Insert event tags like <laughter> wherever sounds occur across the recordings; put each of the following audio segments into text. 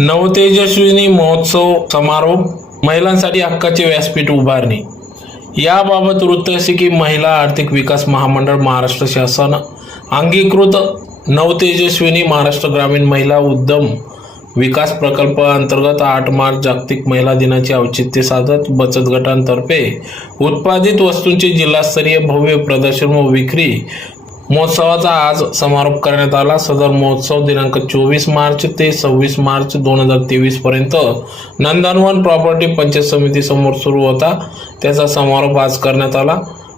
नवतेजस्विनी महोत्सव समारोप महिलांसाठी हक्काचे व्यासपीठ उभारणी. याबाबत वृत्त असे की महिला आर्थिक विकास महामंडळ महाराष्ट्र शासन अंगीकृत नवतेजस्विनी महाराष्ट्र ग्रामीण महिला उद्यम विकास प्रकल्प अंतर्गत आठ मार्च जागतिक महिला दिनाचे औचित्य साधत बचत गटांतर्फे उत्पादित वस्तूंचे जिल्हास्तरीय भव्य प्रदर्शन व विक्री महोत्सवाचा आज समारोप करण्यात आला. सदर महोत्सव दिनांक चोवीस मार्च ते सव्वीस मार्च दोन हजार तेवीस पर्यंत नंदनवन प्रॉपर्टी पंचायत समिती समोर सुरू होता. त्याचा समारोप आज करण्यात आला.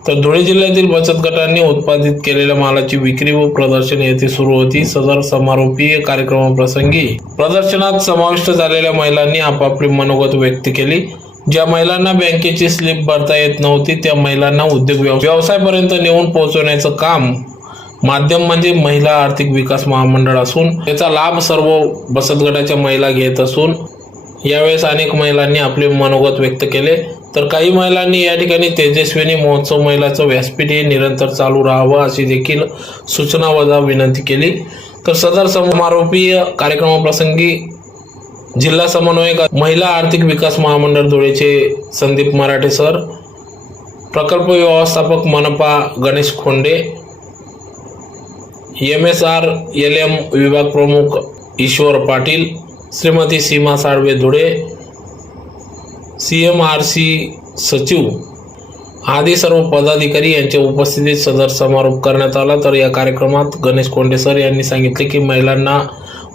तर धुळे जिल्ह्यातील बचत गटांनी उत्पादित केलेल्या मालाची विक्री व प्रदर्शन येथे सुरू होती. सदर समारोपीय कार्यक्रमाप्रसंगी प्रदर्शनात समाविष्ट झालेल्या महिलांनी आपापली मनोगत व्यक्त केली. ज्या महिलांना बँकेची स्लिप भरता येत नव्हती त्या महिलांना उद्योग व्यव- व्यवसायापर्यंत नेऊन पोहोचवण्याचं काम माध्यम म्हणजे महिला आर्थिक विकास महामंडळ असून त्याचा लाभ सर्व बचत गटाच्या महिला घेत असून यावेळेस अनेक महिलांनी आपले मनोगत व्यक्त केले. तर काही महिलांनी या ठिकाणी तेजस्विनी महोत्सव महिलाचं व्यासपीठ हे निरंतर चालू राहावं अशी देखील सूचना वजा विनंती केली. तर सदर समारोपीय कार्यक्रमाप्रसंगी जिल्हा समन्वयक महिला आर्थिक विकास महामंडळ धुळेचे संदीप मराठे सर प्रकल्प व्यवस्थापक मनपा Ganesh Khonde M S R L M विभाग प्रमुख Ishwar Patil Shrimati Seema Salve Dhule C M R C सचिव आदी सर्व पदाधिकारी यांच्या उपस्थितीत सदर समारोप करण्यात आला. तर या कार्यक्रमात गणेश कोंडे सर यांनी सांगितले की महिलांना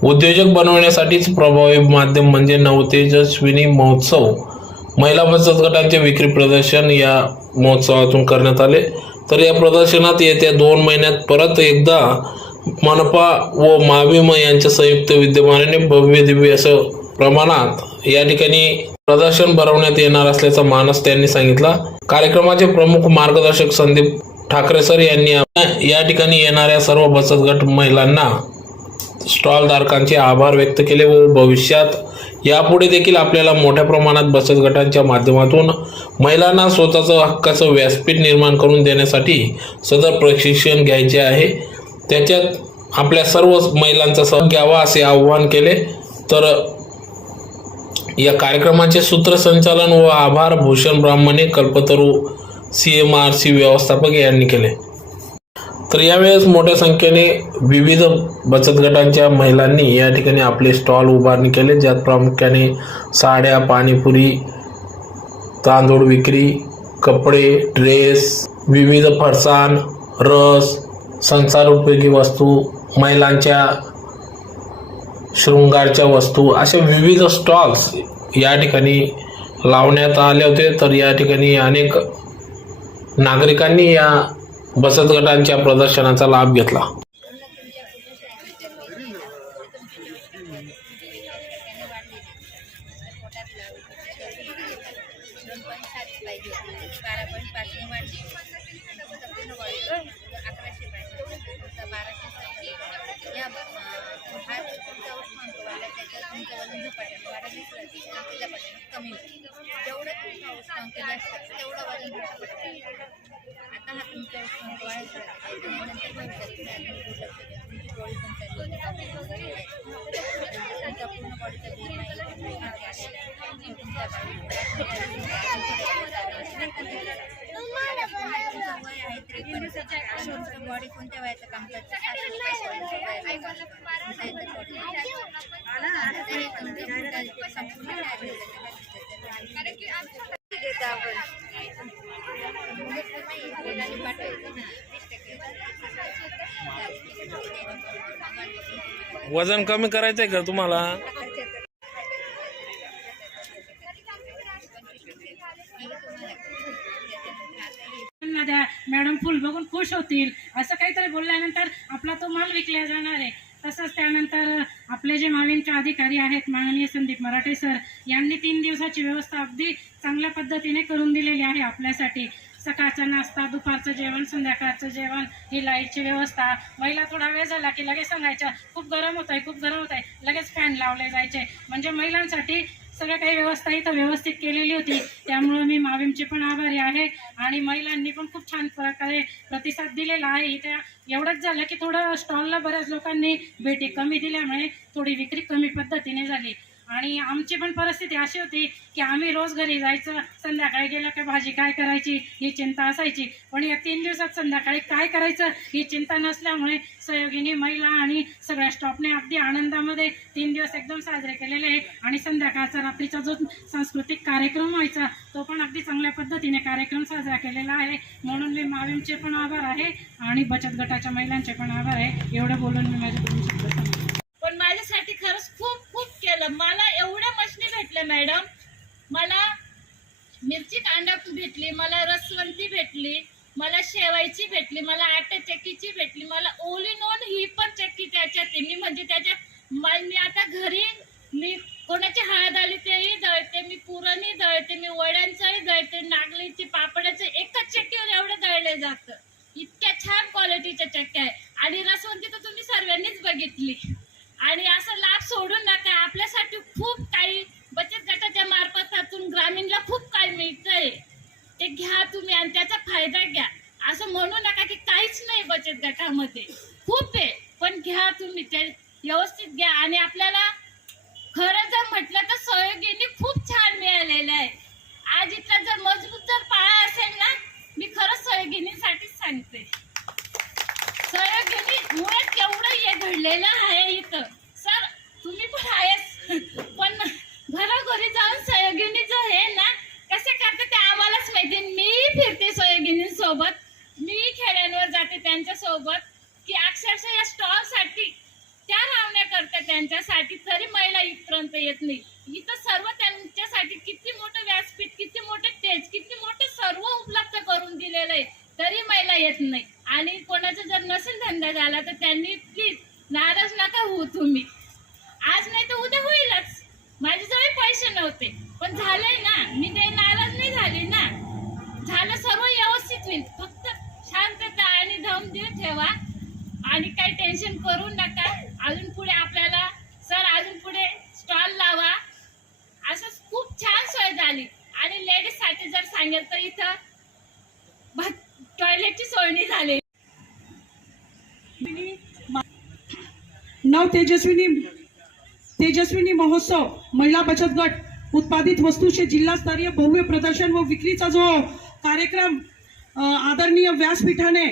उद्योजक बनवण्यासाठीच प्रभावी माध्यम म्हणजे नवतेजस्विनी महोत्सव. महिला बचत गटांचे विक्री प्रदर्शन या महोत्सवातून करण्यात आले. तर या प्रदर्शनात येत्या दोन महिन्यात परत एकदा मनपा व माविम यांच्या संयुक्त विद्यमानाने भव्य दिव्य असं प्रमाणात या ठिकाणी प्रदर्शन भरवण्यात येणार असल्याचा मानस त्यांनी सांगितला. कार्यक्रमाचे प्रमुख मार्गदर्शक संदीप ठाकरे सर यांनी या ठिकाणी येणाऱ्या सर्व बचत गट महिलांना स्टॉलधारकांचे आभार व्यक्त केले व भविष्यात यापुढे देखील आपल्याला मोठ्या प्रमाणात बचत गटांच्या माध्यमातून महिलांना स्वतःचं हक्काचं व्यासपीठ निर्माण करून देण्यासाठी सदर प्रशिक्षण घ्यायचे आहे. त्याच्यात आपल्या सर्व महिलांचा सहभाग घ्यावा असे आवाहन केले. तर या कार्यक्रमाचे सूत्रसंचालन व आभार Bhushan Brahmane Kalpataru C M R C व्यवस्थापक यांनी केले. तर यावेळेस मोठ्या संख्येने विविध बचत गटांच्या महिलांनी या ठिकाणी आपले स्टॉल उभारणी केले ज्यात प्रामुख्याने साड्या पाणीपुरी तांदूळ विक्री कपडे ड्रेस विविध फरसाण रस संसार उपयोगी वस्तू महिलांच्या शृंगारच्या वस्तू असे विविध स्टॉल्स या ठिकाणी लावण्यात आले होते. तर या ठिकाणी अनेक नागरिकांनी या बचत गटांच्या प्रदर्शनाचा लाभ घेतला. वजन कमी करायचं आहे का तुम्हाला? द्या मॅडम फुल बघून खुश होतील. असं काहीतरी बोलल्यानंतर आपला तो माल विकला जाणार आहे. तसंच त्यानंतर आपले जे माविनचे अधिकारी आहेत माननीय संदीप मराठे सर यांनी तीन दिवसाची व्यवस्था अगदी चांगल्या पद्धतीने करून दिलेली आहे आपल्यासाठी. सकाळचा नाश्ता दुपारचं जेवण संध्याकाळचं जेवण ही लाईटची व्यवस्था. महिला थोडा वेळ झाला की लगेच सांगायच्या खूप गरम होत आहे खूप गरम होत आहे लगेच फॅन लावले जायचे. म्हणजे महिलांसाठी सगळं काही व्यवस्था इथं व्यवस्थित केलेली होती. त्यामुळं मी माविमचे पण आभारी आहे आणि महिलांनी पण खूप छान प्रकारे प्रतिसाद दिलेला आहे. इथे एवढंच झालं की थोडं स्टॉलला बऱ्याच लोकांनी भेटी कमी दिल्यामुळे थोडी विक्री कमी पद्धतीने झाली. आणि आमची पण परिस्थिती अशी होती की आम्ही रोज घरी जायचं संध्याकाळी गेलं की भाजी काय करायची ही चिंता असायची. पण या तीन दिवसात संध्याकाळी काय करायचं ही चिंता नसल्यामुळे सहयोगिनी महिला आणि सगळ्या स्टॉपने अगदी आनंदामध्ये तीन दिवस एकदम साजरे केलेले आहे आणि संध्याकाळचा रात्रीचा जो सांस्कृतिक कार्यक्रम व्हायचा तो पण अगदी चांगल्या पद्धतीने कार्यक्रम साजरा केलेला आहे. म्हणून मी मावीमचे पण आभार आहे आणि बचत गटाच्या महिलांचे पण आभार आहे. एवढं बोलून मी माझ्या मला एवढ्या मशनी भेटल्या मॅडम. मला मिरची कांदा भेटली मला रसवंती भेटली मला शेवायची भेटली मला आटा चक्कीची भेटली मला ओली नोन ही पण चक्की त्याच्यात मी म्हणजे त्याच्यात मी आता घरी मी कोणाची हळद आली तेही दळते मी पुरणही दळते मी वड्यांचंही दळते नागलीची पापडाचं एकच चक्कीवर एवढं दळलं जातं. इतक्या छान क्वालिटीच्या चक्क्या आहे. आणि रसवंती तर तुम्ही सर्वांनीच बघितली आणि असं लाभ सोडून नका आपल्यासाठी खूप काही बचत गटाच्या मार्फतातून ग्रामीणला खूप काही मिळतंय ते घ्या तुम्ही आणि त्याचा फायदा घ्या असं म्हणू नका की काहीच नाही बचत गटामध्ये खूप आहे पण घ्या तुम्ही ते व्यवस्थित घ्या. आणि आपल्याला खरं जर म्हटलं तर सहयोगींनी खूप छान मिळालेलं आहे. आज इथला जर मजबूत जर पाळा असेल ना मी खरंच सहयोगिनीसाठीच सांगते. सहयोगिनी मुळे केवढं हे घडलेलं आहे इथं. सर तुम्ही पण आहेस. पण घरोघरी जाऊन सहयोगिनीचं हे ना कसे करते ते आम्हालाच माहिती मी फिरते सहयोगिनीसोबत मी खेड्यांवर जाते त्यांच्यासोबत. की अक्षरशः या स्टॉलसाठी त्या लावण्याकरता त्यांच्यासाठी तरी महिला इथपर्यंत येत नाही. इथं सर्व त्यांच्यासाठी किती मोठं व्यासपीठ किती मोठं स्टेज किती मोठं सर्व उपलब्ध करून दिलेलं आहे तरी महिला येत नाही. आणि कोणाचा जर नसेल धंदा झाला तर त्यांनी प्लीज नाराज नका होऊ तुम्ही आज नाही तर उद्या होईलच माझ्याजवळ पैसे नव्हते पण झालंय ना मी काही नाराज नाही झाली ना झालं सर्व व्यवस्थित होईल फक्त शांतता आणि धमधीर ठेवा आणि काही टेन्शन करू नका अजून पुढे आपल्याला सर अजून पुढे स्टॉल लावा असं खूप छान सोय झाली आणि लेडीजसाठी जर सांगेल तर इथं टॉयलेटची सोय झाली. नव तेजस्विनी तेजस्विनी महोत्सव महिला बचत गट उत्पादित वस्तूचे जिल्हास्तरीय भव्य प्रदर्शन व विक्रीचा जो कार्यक्रम आदरणीय व्यासपीठाने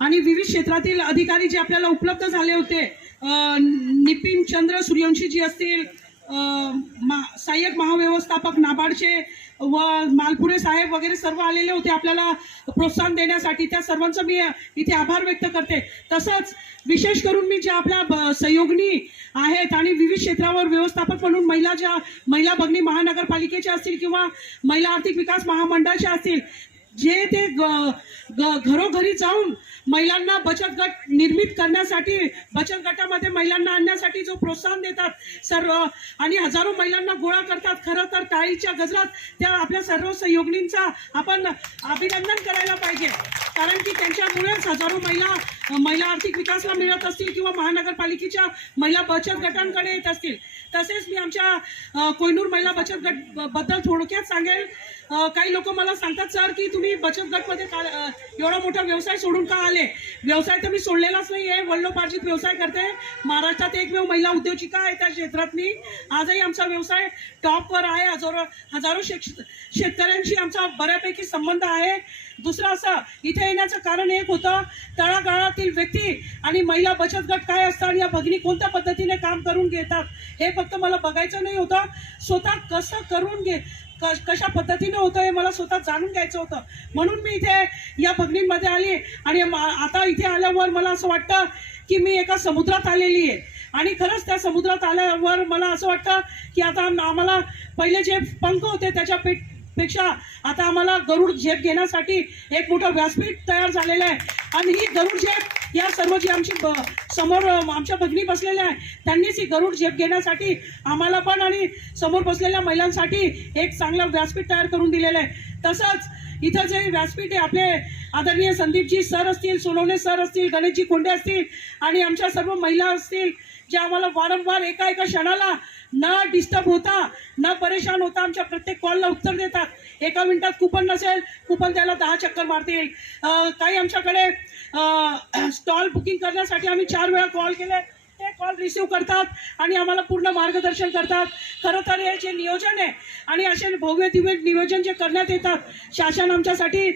आणि विविध क्षेत्रातील अधिकारी जे आपल्याला उपलब्ध झाले होते निपिन चंद्र सूर्यवंशी जी असतील मा सहाय्यक महाव्यवस्थापक नाबार्डचे व मालपुरे साहेब वगैरे सर्व आलेले होते. आपल्याला प्रोत्साहन देण्यासाठी. त्या सर्वांचं मी इथे आभार व्यक्त करते. तसंच विशेष करून मी ज्या आपल्या सहयोगनी सहयोगिनी आहेत आणि विविध क्षेत्रावर व्यवस्थापक म्हणून महिला ज्या महिला भगिनी महानगरपालिकेच्या असतील किंवा महिला आर्थिक विकास महामंडळाच्या असतील जे ते ग- ग- घरोघरी जाऊन महिलांना बचत गट निर्मित करण्यासाठी बचत गटामध्ये महिलांना आणण्यासाठी जो प्रोत्साहन देतात सर्व आणि हजारो महिलांना गोळा करतात खरं तर टाळीच्या गजरात त्या आपल्या सर्व सहयोगिनींचा आपण अभिनंदन करायला पाहिजे. कारण की त्यांच्यामुळेच हजारो महिला महिला आर्थिक विकासला मिळत असतील किंवा महानगरपालिकेच्या महिला बचत गटांकडे येत असतील. तसेच मी आमच्या कोयनूर महिला बचत गटबद्दल थोडक्यात सांगेल. काही लोक मला सांगतात सर की तुम्ही बचत गटमध्ये का एवढा मोठा व्यवसाय सोडून का आले? व्यवसाय तर मी सोडलेलाच नाही आहे वडिलोपार्जित व्यवसाय करते. महाराष्ट्रात एकमेव महिला उद्योजिका आहे त्या क्षेत्रात मी. आजही आमचा व्यवसाय टॉपवर आहे. हजारो हजारो शेतकऱ्यांशी आमचा बऱ्यापैकी संबंध आहे. दुसरं असं इथे येण्याचं कारण एक होतं तळागाळातील व्यक्ती आणि महिला बचत गट काय असतात आणि या भगिनी कोणत्या पद्धतीने काम करून घेतात हे फक्त मला बघायचं नाही होतं. स्वतः कसं करून घे कशा पद्धतीनं होतं हे मला स्वतः जाणून घ्यायचं होतं. म्हणून मी इथे या भगिनींमध्ये आली आणि मा- आता इथे आल्यावर मला असं वाटतं की मी एका समुद्रात आलेली आहे. आणि खरंच त्या समुद्रात आल्यावर मला असं वाटतं की आता आम्हाला पहिले जे पंख होते त्याच्या पेट पेक्षा आता आम्हाला गरुड झेप घेण्यासाठी एक मोठं व्यासपीठ तयार झालेलं आहे. आणि ही गरुड झेप या सर्व जी आमची ब- समोर आमच्या भगिनी बसलेल्या आहे त्यांनीच ही गरुड झेप घेण्यासाठी आम्हाला पण आणि समोर बसलेल्या महिलांसाठी एक चांगलं व्यासपीठ तयार करून दिलेलं आहे. तसंच इथं जे व्यासपीठ आहे आपले आदरणीय संदीपजी सर असतील सोनवणे सर असतील गणेशजी कोंडे असतील आणि आमच्या सर्व महिला असतील जे आम्हाला वारंवार एका एका क्षणाला ना डिस्टर्ब होता न परेशान होता आमच्या प्रत्येक कॉलला उत्तर देतात. एका मिनिटात कुपन नसेल कुपन द्यायला दहा चक्कर मारतील. काही आमच्याकडे स्टॉल बुकिंग <clears throat> करण्यासाठी आम्ही चार वेळा कॉल केले. ते कॉल रिसिव्ह करतात आणि आम्हाला पूर्ण मार्गदर्शन करतात. खरं तर हे जे नियोजन आहे आणि असे भव्य दिव्य नियोजन जे करण्यात येतात शासन आमच्यासाठी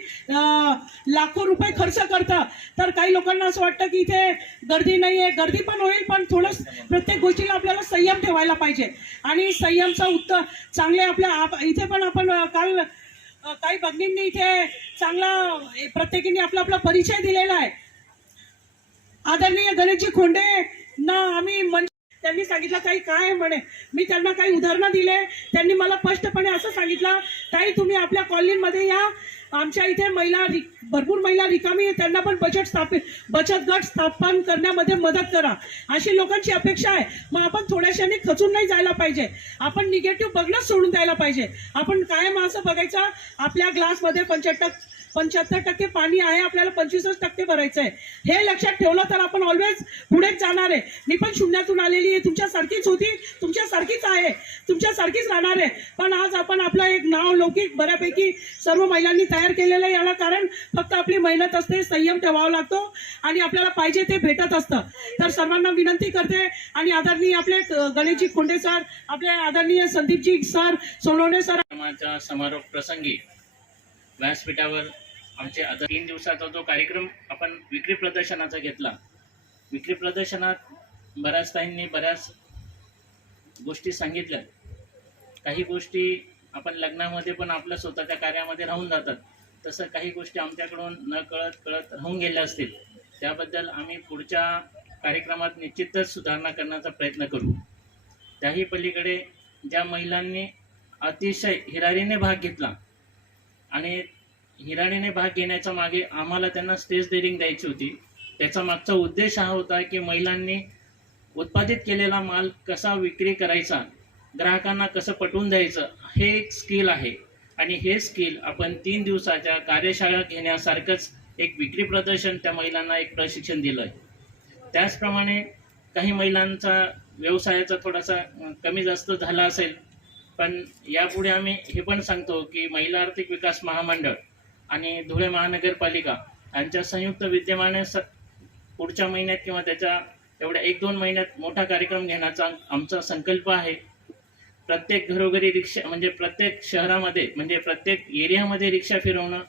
लाखो रुपये खर्च करतं. तर काही लोकांना असं वाटतं की इथे गर्दी नाही आहे गर्दी पण होईल पण थोडं प्रत्येक गोष्टीला आपल्याला संयम ठेवायला पाहिजे. आणि संयमचा उत्तर चांगले आपल्या आप- इथे पण आपण काल काही भगिनींनी इथे चांगला प्रत्येकीने आपला आपला परिचय दिलेला आहे. आदरणीय गणेशजी खोंडे ना आम्ही मन त्यांनी सांगितलं काही काय आहे म्हणे? मी त्यांना काही उदाहरणं दिले. त्यांनी मला स्पष्टपणे असं सांगितलं ताई तुम्ही आपल्या कॉलनीमध्ये या. आमच्या इथे महिला रि भरपूर महिला रिकामी आहे त्यांना पण बचत स्थापित बचत गट स्थापन करण्यामध्ये मदत करा. अशी लोकांची अपेक्षा आहे. मग आपण थोड्याशाने खचून नाही जायला पाहिजे. आपण निगेटिव्ह बघणंच सोडून द्यायला पाहिजे. आपण कायम असं बघायचं आपल्या ग्लासमध्ये पंच्याहत्तर पंच्याहत्तर टक्के पाणी आहे आपल्याला पंचवीसच टक्के भरायचं आहे हे लक्षात ठेवलं तर आपण ऑलवेज पुढेच जाणार आहे. मी पण शून्यातून आलेली आहे. तुमच्यासारखीच होती. तुमच्यासारखीच आहे. तुमच्यासारखीच राहणार आहे. पण आज आपण आपलं एक नाव लौकिक बऱ्यापैकी सर्व महिलांनी तयार केलेलं आहे. याला कारण फक्त आपली मेहनत असते संयम ठेवावा लागतो आणि आपल्याला पाहिजे ते भेटत असतं. तर सर्वांना विनंती करते आणि आदरणीय आपले गणेशजी खोंडे सर आपले आदरणीय संदीपजी सर सोनवणे सर. समारोप प्रसंगी व्यासपीठावर आमचे आता तीन दिवसाचा जो कार्यक्रम आपण विक्री प्रदर्शनाचा घेतला. विक्री प्रदर्शनात बऱ्याच ताईंनी बऱ्याच गोष्टी सांगितल्या. काही गोष्टी आपण लग्नामध्ये पण आपल्या स्वतःच्या कार्यामध्ये राहून जातात. तसं काही गोष्टी आमच्याकडून न कळत कळत राहून गेल्या असतील. त्याबद्दल आम्ही पुढच्या कार्यक्रमात निश्चितच सुधारणा करण्याचा प्रयत्न करू. त्याही पलीकडे ज्या महिलांनी अतिशय हिरारीने भाग घेतला आणि हिराणीने भाग घेण्याच्या मागे आम्हाला त्यांना स्टेज डेअरिंग द्यायची होती. त्याचा मागचा उद्देश हा होता की महिलांनी उत्पादित केलेला माल कसा विक्री करायचा ग्राहकांना कसं पटवून द्यायचं हे एक स्किल आहे. आणि हे स्किल आपण तीन दिवसाच्या कार्यशाळा घेण्यासारखंच एक विक्री प्रदर्शन त्या महिलांना एक प्रशिक्षण दिलं आहे त्याचप्रमाणे काही महिलांचा व्यवसायाचा थोडासा कमी जास्त झाला असेल पण यापुढे आम्ही हे पण सांगतो की महिला आर्थिक विकास महामंडळ आणि धुळे महानगरपालिका यांच्या संयुक्त विद्यमाने स पुढच्या महिन्यात किंवा त्याच्या एवढ्या एक दोन महिन्यात मोठा कार्यक्रम घेण्याचा आमचा संकल्प आहे. प्रत्येक घरोघरी रिक्षा म्हणजे प्रत्येक शहरामध्ये म्हणजे प्रत्येक एरियामध्ये रिक्षा फिरवणं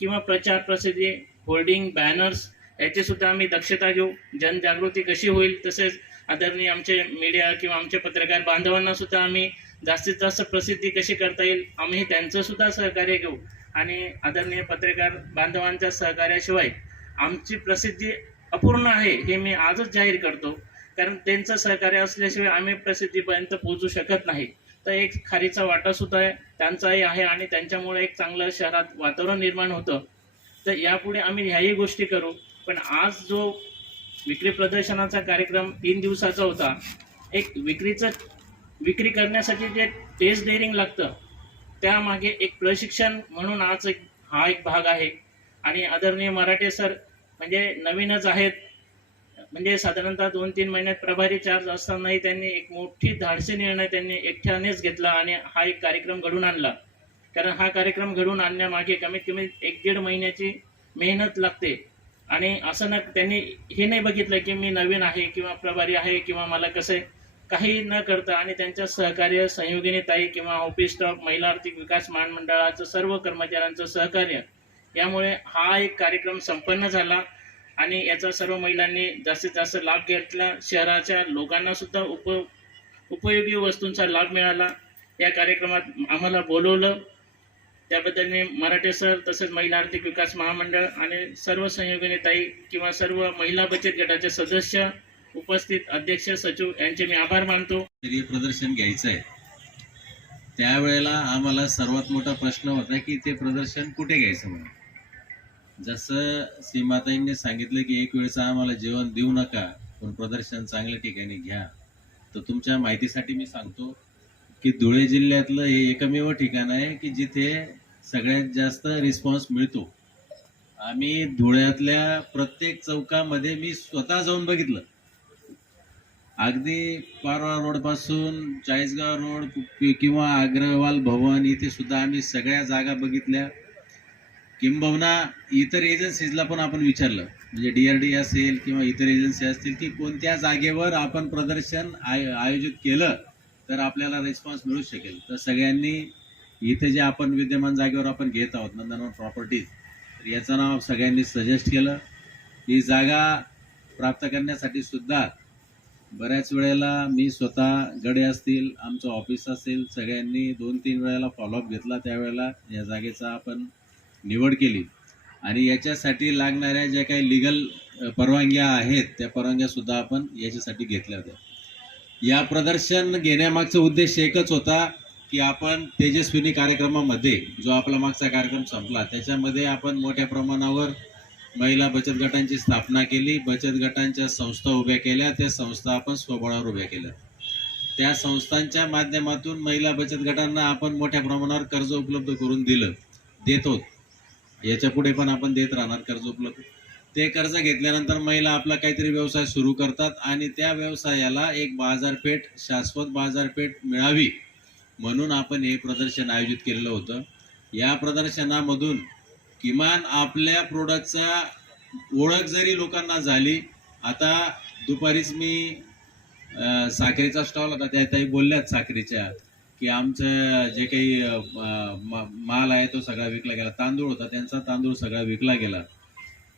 किंवा प्रचार प्रसिद्धी होर्डिंग बॅनर्स याची सुद्धा आम्ही दक्षता घेऊ. जनजागृती कशी होईल तसेच आदरणीय आमचे मीडिया किंवा आमचे पत्रकार बांधवांना सुद्धा आम्ही जास्तीत जास्त प्रसिद्धी कशी करता येईल आम्ही त्यांचं सुद्धा सहकार्य घेऊ. आणि आदरणीय पत्रकार बांधवांच्या सहकार्याशिवाय आमची प्रसिद्धी अपूर्ण आहे हे मी आजच जाहीर करतो. कारण त्यांचं सहकार्य असल्याशिवाय आम्ही प्रसिद्धीपर्यंत पोहोचू शकत नाही. तर एक खारीचा वाटा सुद्धा आहे त्यांचाही आहे आणि त्यांच्यामुळे एक चांगलं शहरात वातावरण निर्माण होतं. तर यापुढे आम्ही ह्याही गोष्टी करू. पण आज जो विक्री प्रदर्शनाचा कार्यक्रम तीन दिवसाचा होता एक विक्रीचं विक्री करण्यासाठी जे टेस्ट डेअरिंग लागतं त्यामागे एक प्रशिक्षण म्हणून आज एक हा एक भाग आहे. आणि आदरणीय मराठे सर म्हणजे नवीनच आहेत. म्हणजे साधारणतः दोन तीन महिन्यात प्रभारी चार्ज असतानाही त्यांनी एक मोठी धाडसी निर्णय त्यांनी एकट्यानेच घेतला आणि हा एक कार्यक्रम घडून आणला. कारण हा कार्यक्रम घडून आणण्यामागे कमीत कमी एक दीड महिन्याची मेहनत लागते. आणि असं न त्यांनी हे नाही बघितलं की मी नवीन आहे किंवा प्रभारी आहे किंवा मला कसं आहे. काही न करता आणि त्यांच्या सहकार्य सहयोगिनी ताई किंवा ऑफिस स्टॉक महिला आर्थिक विकास महामंडळाचं सर्व कर्मचाऱ्यांचं सहकार्य यामुळे हा एक कार्यक्रम संपन्न झाला आणि याचा सर्व महिलांनी जास्तीत जास्त लाभ घेतला. शहराच्या लोकांना सुद्धा उप उपयोगी वस्तूंचा लाभ मिळाला. या कार्यक्रमात आम्हाला बोलवलं. त्याबद्दल मी मराठे सर तसेच महिला आर्थिक विकास महामंडळ आणि सर्व सहयोगिनी ताई किंवा सर्व महिला बचत गटाचे सदस्य उपस्थित अध्यक्ष सचिव यांचे मी आभार मानतो. हे प्रदर्शन घ्यायचं आहे त्यावेळेला आम्हाला सर्वात मोठा प्रश्न होता की ते प्रदर्शन कुठे घ्यायचं म्हणून? जसं सीमाताईंनी सांगितलं की एक वेळेचं आम्हाला जेवण देऊ नका पण प्रदर्शन चांगल्या ठिकाणी घ्या. तर तुमच्या माहितीसाठी मी सांगतो की धुळे जिल्ह्यातलं हे एकमेव ठिकाण आहे की जिथे सगळ्यात जास्त रिस्पॉन्स मिळतो. आम्ही धुळ्यातल्या प्रत्येक चौकामध्ये मी स्वतः जाऊन बघितलं. अगदी पारवा रोडपासून चाळीसगाव रोड किंवा अग्रवाल भवन इथे सुद्धा आम्ही सगळ्या जागा बघितल्या. किंबहुना इतर एजन्सीजला पण आपण विचारलं. म्हणजे डी आर डी असेल किंवा इतर एजन्सी असतील की कोणत्या जागेवर आपण प्रदर्शन आय आयोजित केलं तर आपल्याला रिस्पॉन्स मिळू शकेल. तर सगळ्यांनी इथे जे आपण विद्यमान जागेवर आपण घेत आहोत नंदनवन प्रॉपर्टीज तर याचं नाव सगळ्यांनी सजेस्ट केलं. ही जागा प्राप्त करण्यासाठी सुद्धा बऱ्याच वेळेला मी स्वतः गडे असतील आमचं ऑफिस असेल सगळ्यांनी दोन तीन वेळेला फॉलोअप घेतला. त्यावेळेला या जागेचा आपण निवड केली. आणि याच्यासाठी लागणाऱ्या ज्या काही लिगल परवानग्या आहेत त्या परवानग्यासुद्धा आपण याच्यासाठी घेतल्या होत्या. या प्रदर्शन घेण्यामागचा उद्देश एकच होता की आपण तेजस्विनी कार्यक्रमामध्ये जो आपला मागचा कार्यक्रम संपला त्याच्यामध्ये आपण मोठ्या प्रमाणावर महिला बचत गटांची स्थापना केली. बचत गटांच्या संस्था उभ्या केल्या. त्या संस्था आपण स्वबळावर उभ्या केल्या. त्या संस्थांच्या माध्यमातून महिला बचत गटांना आपण मोठ्या प्रमाणावर कर्ज उपलब्ध करून दिलं. देतो याच्यापुढे पण आपण देत राहणार कर्ज उपलब्ध. ते कर्ज घेतल्यानंतर महिला आपला काहीतरी व्यवसाय सुरू करतात आणि त्या व्यवसायाला एक बाजारपेठ शाश्वत बाजारपेठ मिळावी म्हणून आपण हे प्रदर्शन आयोजित केलेलं होतं. या प्रदर्शनामधून किमान आपल्या प्रोडक्टचा ओळख जरी लोकांना झाली आता दुपारीच मी साखरेचा स्टॉल होता त्या ताई बोलल्यात साखरेच्या की आमचं जे काही मा- माल आहे तो सगळा विकला गेला. तांदूळ होता त्यांचा तांदूळ सगळा विकला गेला.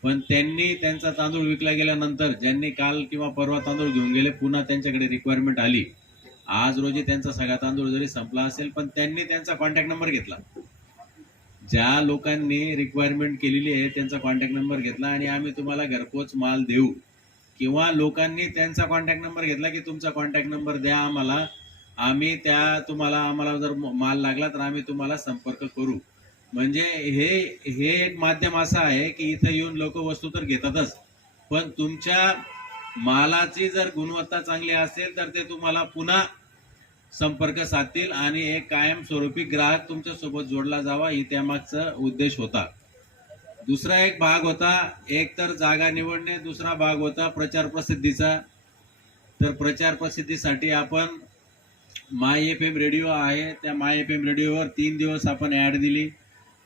पण त्यांनी त्यांचा तांदूळ विकला गेल्यानंतर ज्यांनी काल किंवा परवा तांदूळ घेऊन गेले पुन्हा त्यांच्याकडे रिक्वायरमेंट आली. आज रोजी त्यांचा सगळा तांदूळ जरी संपला असेल पण त्यांनी त्यांचा कॉन्टॅक्ट नंबर घेतला. ज्या लोकांनी रिक्वायरमेंट केलेली आहे त्यांचा कॉन्टॅक्ट नंबर घेतला आणि आम्ही तुम्हाला घरपोच माल देऊ. किंवा लोकांनी त्यांचा कॉन्टॅक्ट नंबर घेतला की तुमचा कॉन्टॅक्ट नंबर द्या आम्हाला. आम्ही त्या तुम्हाला आम्हाला जर म- माल लागला तर आम्ही तुम्हाला संपर्क करू. म्हणजे हे हे एक माध्यम असं आहे की इथं येऊन लोक वस्तू तर घेतातच. पण तुमच्या मालाची जर गुणवत्ता चांगली असेल तर ते तुम्हाला पुन्हा संपर्क साधतील आणि एक कायमस्वरूपी ग्राहक तुमच्यासोबत जोडला जावा ही त्यामागचा उद्देश होता. दुसरा एक भाग होता एक तर जागा निवडणे दुसरा भाग होता प्रचार प्रसिद्धीचा. तर प्रचार प्रसिद्धीसाठी आपण माय एफ एम रेडिओ आहे त्या माय एफ एम रेडिओवर तीन दिवस आपण ॲड दिली.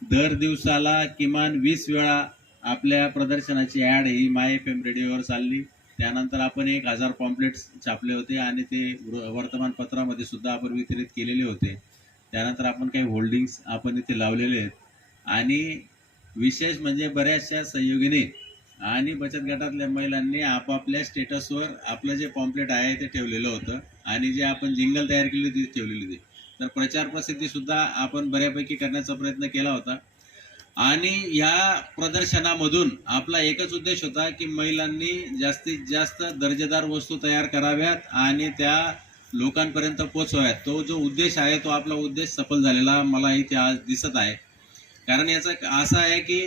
दर दिवसाला किमान वीस वेळा आपल्या प्रदर्शनाची ॲड ही माय एफ एम रेडिओवर चालली. त्यानंतर आपण एक हजार पॉम्पलेट्स छापले होते आणि ते वृ- वर्तमानपत्रामध्ये सुद्धा आपण वितरित केलेले होते. त्यानंतर आपण काही होल्डिंग्स आपण इथे लावलेले आहेत. आणि विशेष म्हणजे बऱ्याचशा संयोगीने आणि बचत गटातल्या महिलांनी आपापल्या स्टेटसवर आपलं जे पॉम्पलेट आहे ते ठेवलेलं होतं. आणि जे आपण जिंगल तयार केली होती ती ठेवलेली होती. तर प्रचार प्रसिद्धीसुद्धा आपण बऱ्यापैकी करण्याचा प्रयत्न केला होता. आणि या प्रदर्शनामधून आपला एकच उद्देश होता की महिलांनी जास्तीत जास्त दर्जेदार वस्तू तयार कराव्यात आणि त्या लोकांपर्यंत पोचवाव्यात तो जो उद्देश आहे तो आपला उद्देश सफल झालेला मला इथे आज दिसत आहे. कारण याचा असा आहे की